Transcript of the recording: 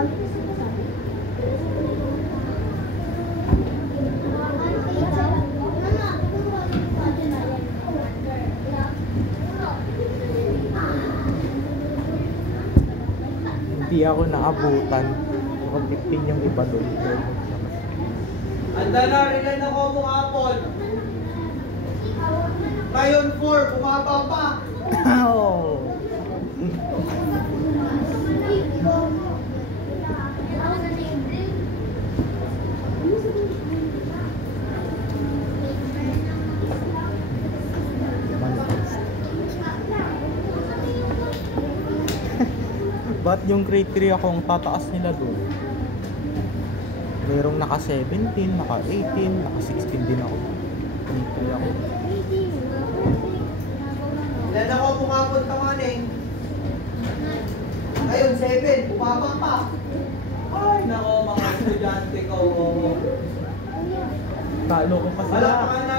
Hindi ako naabutan. Nakabipin yung iba doon. Anda na, ilan ako mo hapon? Ngayon 4, bumaba pa. Oh. Ba't yung grade 3 akong tataas nila doon? Mayroong naka 17, naka 18, naka 16 din ako. Grade 3 ako. Ilan ako pumapunta maning? Ngayon 7, bumaba pa. Ay, nako mga estudyante ko. Talo ko pa sila. Wala pa